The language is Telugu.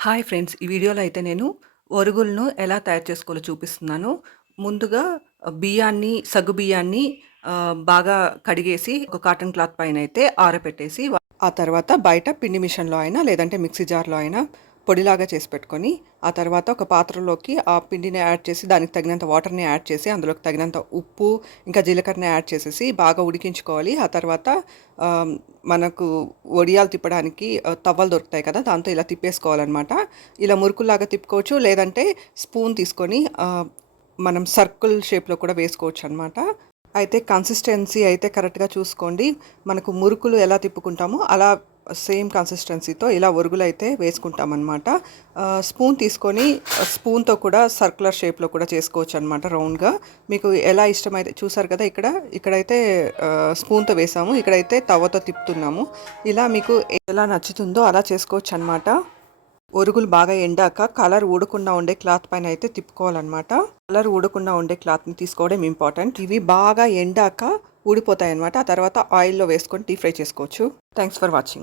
Hi friends! ఈ వీడియోలో అయితే నేను ఒరుగులను ఎలా తయారు చేసుకోవాలో చూపిస్తున్నాను. ముందుగా బియ్యాన్ని, సగ్గుబియ్యాన్ని బాగా కడిగేసి ఒక కాటన్ క్లాత్ పైనైతే ఆరబెట్టేసి, ఆ తర్వాత బయట పిండి మిషన్‌లో అయినా లేదంటే మిక్సీ జార్‌లో అయినా పొడిలాగా చేసి పెట్టుకొని, ఆ తర్వాత ఒక పాత్రలోకి ఆ పిండిని యాడ్ చేసి, దానికి తగినంత వాటర్‌ని యాడ్ చేసి, అందులోకి తగినంత ఉప్పు, ఇంకా జీలకర్రని యాడ్ చేసేసి బాగా ఉడికించుకోవాలి. ఆ తర్వాత ఆహ్, మనకు వడియాలు తిప్పడానికి తవ్వలు దొరుకుతాయి కదా! దాంతో ఇలా తిప్పేసుకోవాలనమాట. ఇలా మురుకుల్లాగా తిప్పుకోవచ్చు. లేదంటే స్పూన్ తీసుకొని మనం సర్కిల్ షేప్‌లో కూడా వేసుకోవచ్చనమాట. అయితే కన్సిస్టెన్సీ అయితే కరెక్ట్‌గా చూసుకోండి. మనకు మురుకులు ఎలా తిప్పుకుంటామో అలా సేమ్ కన్సిస్టెన్సీతో ఇలా ఒరుగులైతే వేసుకుంటామనమాట. స్పూన్ తీసుకొని స్పూన్‌తో కూడా సర్క్యులర్ షేప్‌లో కూడా చేసుకోవచ్చనమాట రౌండ్‌గా. మీకు ఎలా ఇష్టమైతే చూసారు కదా! ఇక్కడైతే స్పూన్‌తో వేసాము. ఇక్కడైతే తవ్వతో తిప్పుతున్నాము. ఇలా మీకు ఎలా నచ్చుతుందో అలా చేసుకోవచ్చనమాట. ఒరుగులు బాగా ఎండాక కలర్ ఊడకుండా ఉండే క్లాత్ పైన అయితే తిప్పుకోవాలన్నమాట. కలర్ ఊడకుండా ఉండే క్లాత్‌ని తీసుకోవడం ఇంపార్టెంట్. ఇవి బాగా ఎండాక ఊడిపోతాయన్నమాట. ఆ తర్వాత ఆయిల్‌లో వేసుకొని డీప్ ఫ్రై చేసుకోవచ్చు. Thanks for watching.